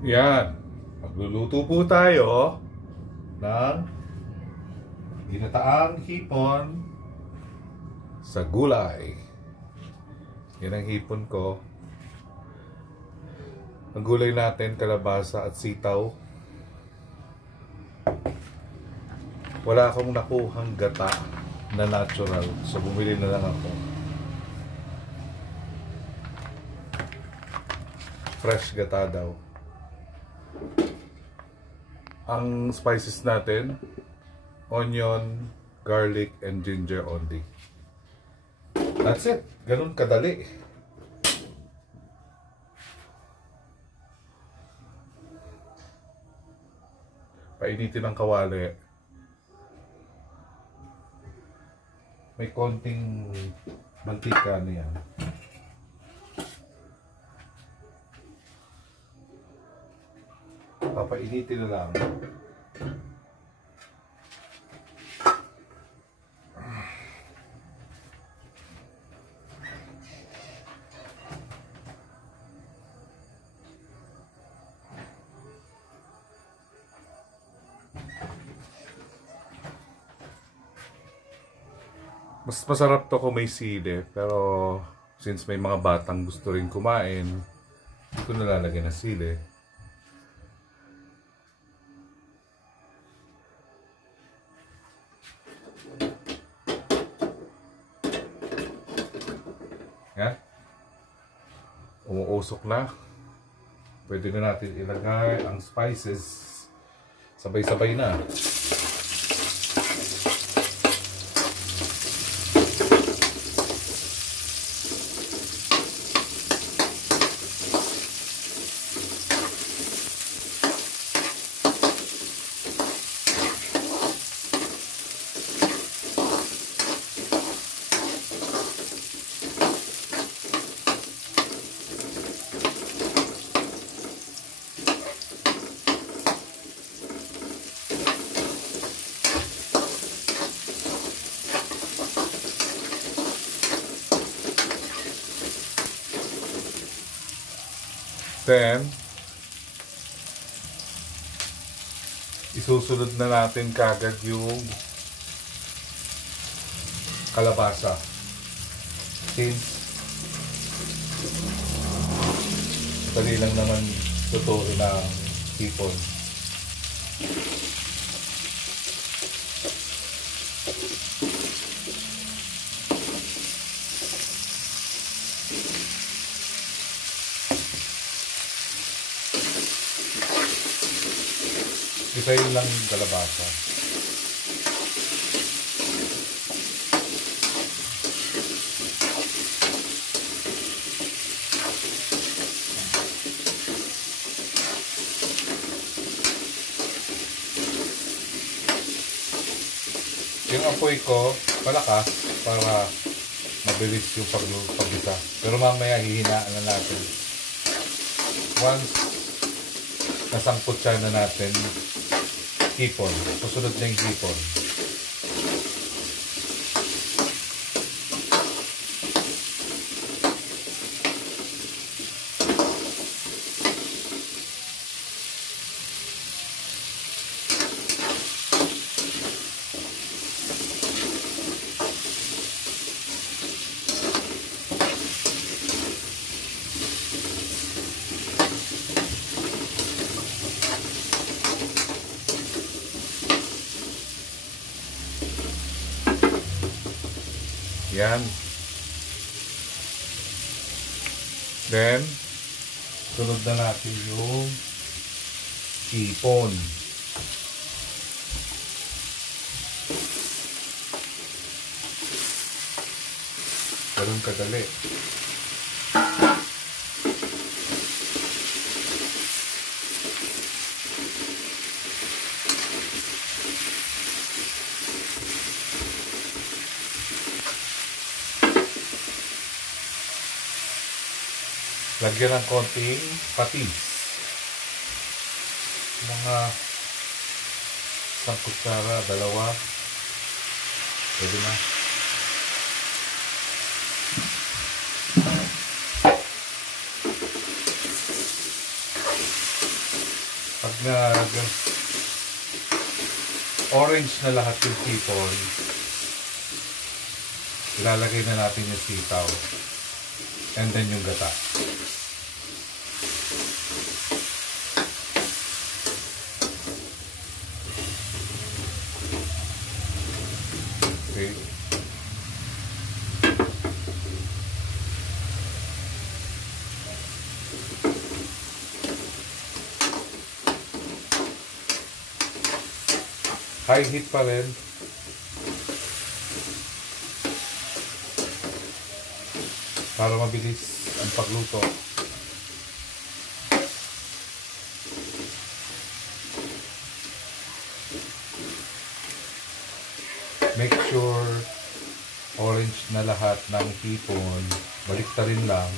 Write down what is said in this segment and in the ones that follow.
Yan. Magluluto po tayo ng ginataang hipon sa gulay. Yan ang hipon ko. Ang gulay natin, kalabasa at sitaw. Wala akong nakuhang gata na natural, so bumili na lang ako. Fresh gata daw. Ang spices natin, onion, garlic, and ginger only. That's it. Ganun kadali. Painitin ang kawali. May konting mantika na yan. Papainitin na lang. Mas masarap to kung may sili, pero since may mga batang gusto rin kumain, hindi ko nalalagay na sili. Yan. Umuusok na. Pwede na natin ilagay ang spices. Sabay-sabay na. Then, isusunod na natin kagad yung kalabasa. Since dali lang naman lutuin ng hipon. Isayin lang yung kalabasa. Yung apoy ko, palakas para mabilis yung paggisa. Pero mamaya hihinaan na natin. Once nasangkot siya na natin, hipon. Susunod na yung hipon. Yan. Then, sunod na natin yung hipon. Ganun kadali. Lagyan ng konting patis. Mga 1 kutsara, 2. Pwede na. Pag nag orange na lahat yung sipon, ilalagay na natin yung sitaw. And then yung gata. Okay. High heat pa rin. Para mabilis ang pagluto. Make sure orange na lahat ng hipon. Baliktarin lang.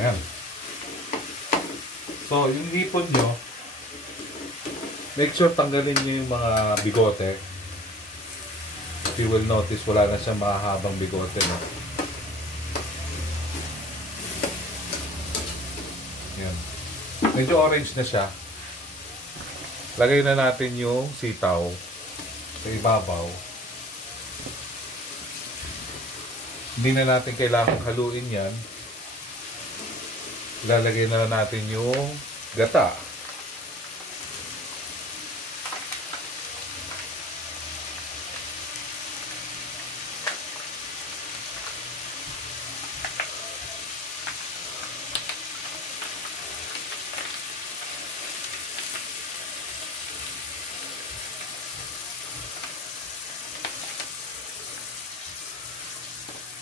Ayan. So, yung hipon nyo, make sure tanggalin nyo yung mga bigote. If you will notice, wala na siyang mahahabang bigote, no? Ayan. Medyo orange na siya. Lagay na natin yung sitaw sa ibabaw. Hindi na natin kailangang haluin yan. Lalagay na natin yung gata.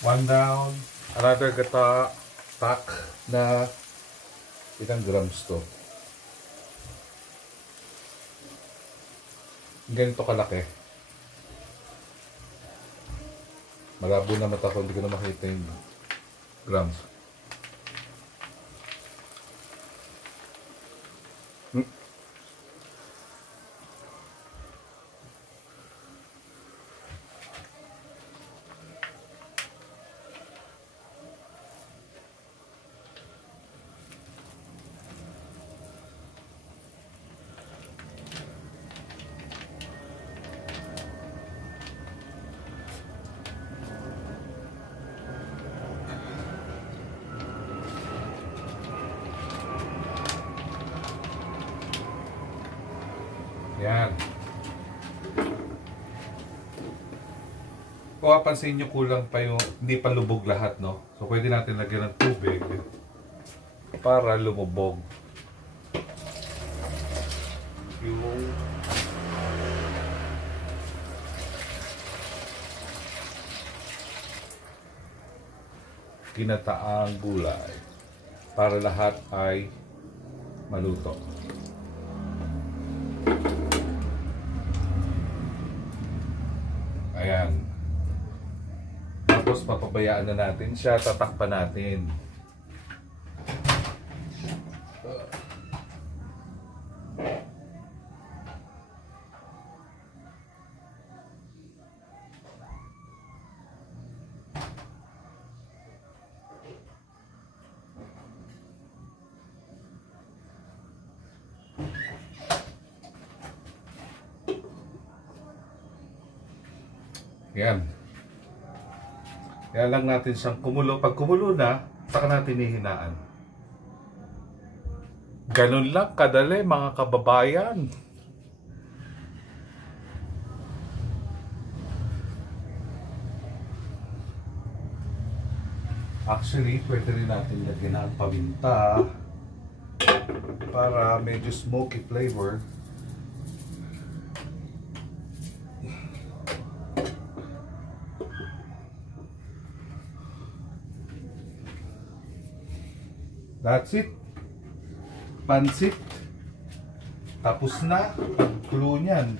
One down, another gata pack na ilang grams to. Ganito kalaki. Malabo na mata ko, hindi ko na makita yung grams. Yan. Kung mapansin nyo, kulang pa yung, hindi pa lubog lahat, no? So, pwede natin lagyan ng tubig para lumubog yung ginataang gulay para lahat ay maluto. Ayan. Tapos papabayaan na natin siya, tatakpan natin. Yan. Kaya lang natin siyang kumulo. Pag kumulo na, saka natin hihinaan. Ganun lang kadali, mga kababayan. Actually, pwede rin natin lagyan ng paminta para medyo smoky flavor. That's it. Pansit. Tapos na. Pagkulo niyan.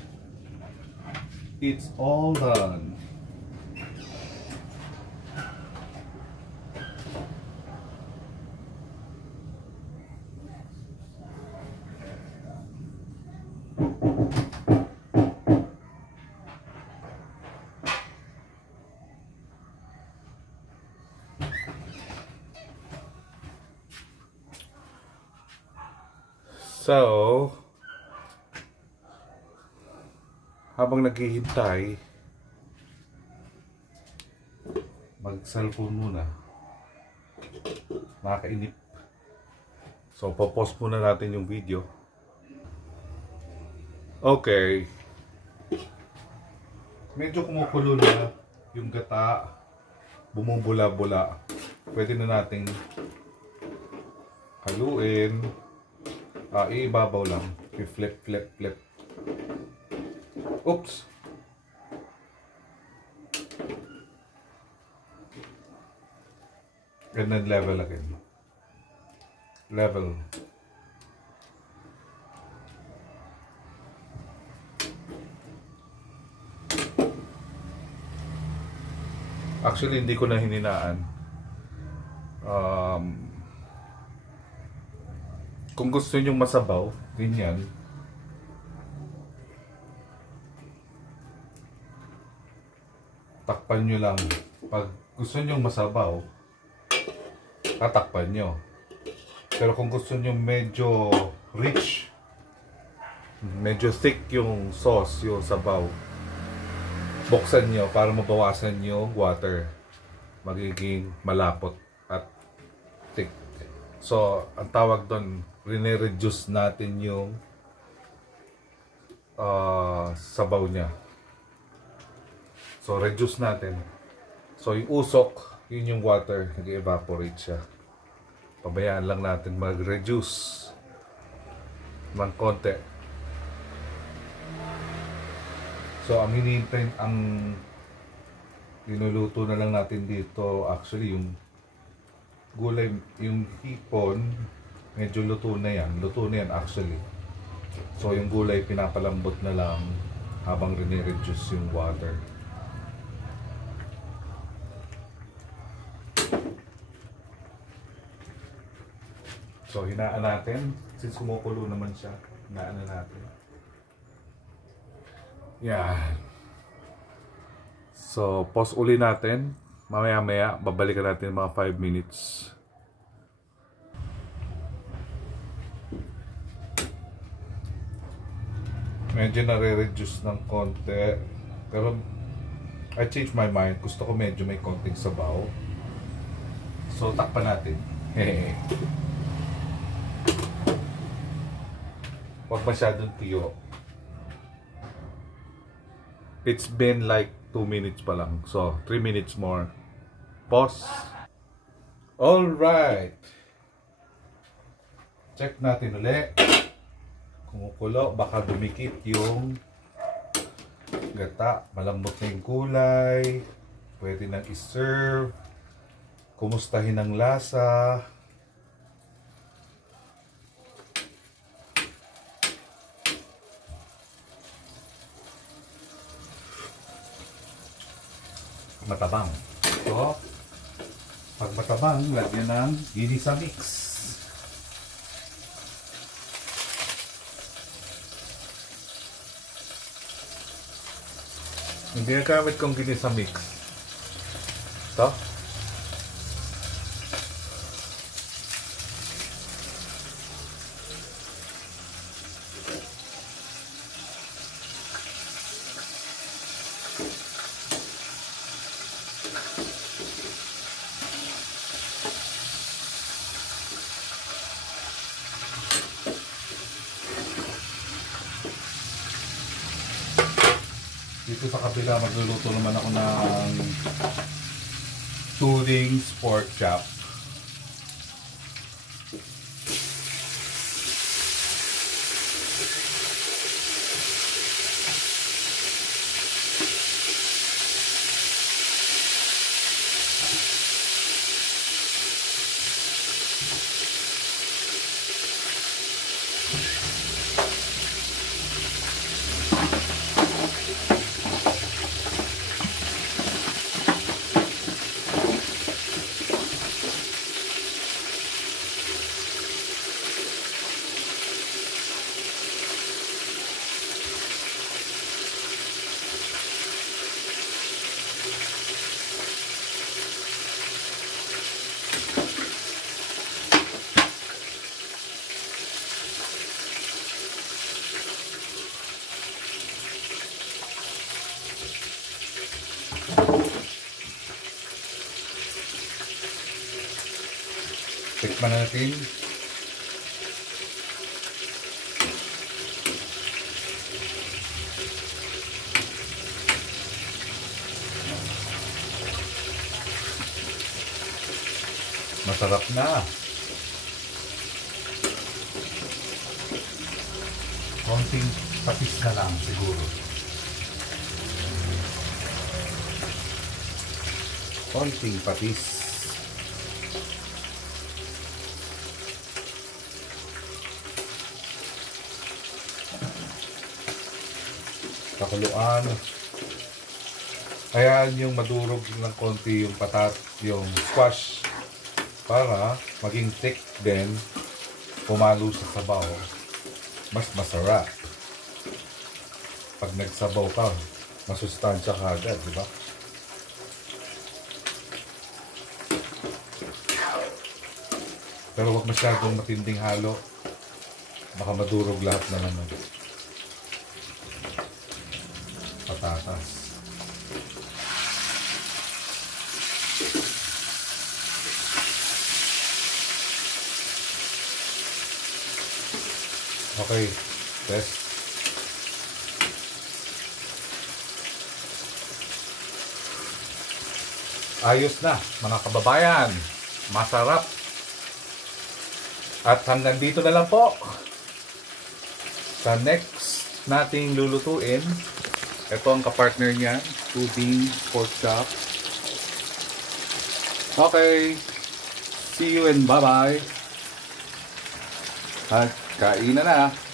It's all done. So, habang naghihintay, mag-cellphone muna. Nakakainip. So, po-pause muna natin yung video. Okay. Medyo kumukulo na yung gata. Bumubula-bula. Pwede na nating haluin. Ibabaw lang. I-flip, flip, flip. Oops! And then level again. Level. Actually, hindi ko na hininaan. Kung gusto nyo masabaw, ganyan. Takpan nyo lang. Pag gusto nyo masabaw, tatakpan nyo. Pero kung gusto nyo medyo rich, medyo thick yung sauce, yung sabaw, buksan nyo para mabawasan yung water. Magiging malapot at thick. So, ang tawag doon, rine-reduce natin yung sabaw niya. So, reduce natin. So, yung usok, yun yung water, nag-evaporate siya. Pabayaan lang natin mag-reduce ng konti. So, ang hinihintay, ang linuluto na lang natin dito, actually, yung gulay, yung hipon, medyo luto na yan. Luto na yan, actually. So, yung gulay, pinapalambot na lang habang rini-reduce yung water. So, hinaan natin. Since kumukulo naman siya, hinaan na natin. Yan. So, pause uli natin. Mamaya-maya, babalikan natin mga 5 minutes. Medyo nare-reduce ng konti. Pero, I changed my mind. Gusto ko medyo may konting sabaw. So, takpan natin. Hehehe. Huwag masyadong tiyo. It's been like 2 minutes pa lang. So, 3 minutes more. Pause. Alright. Check natin ulit. Kumukulo. Baka dumikit yung gata. Malambot na yung gulay. Pwede nang i-serve. Kumustahin ang lasa. Matabang. So, pag matabang, lagyan ng ginisa mix. Hindi na gamit kong ginisa mix. Ito. Dito sa kabila, magluluto naman ako ng Tuding's pork chop. Tikman natin. Masarap na. Konting patis na lang siguro. Konting patis. Pakuluan. Ayan yung madurog ng konti yung yung squash para maging thick din, pumalo sa sabaw. Mas masarap. Pag nagsabaw ka, masustansya ka agad, di ba? Pero huwag masyadong matinding halo. Baka madurog lahat na naman. Patatas. Okay, test. Ayos na, mga kababayan. Masarap. At hanggang dito na lang po. Sa next nating lulutuin, ito ang kapartner niya, tubing pork chop. Okay. See you and bye-bye. At kain na na.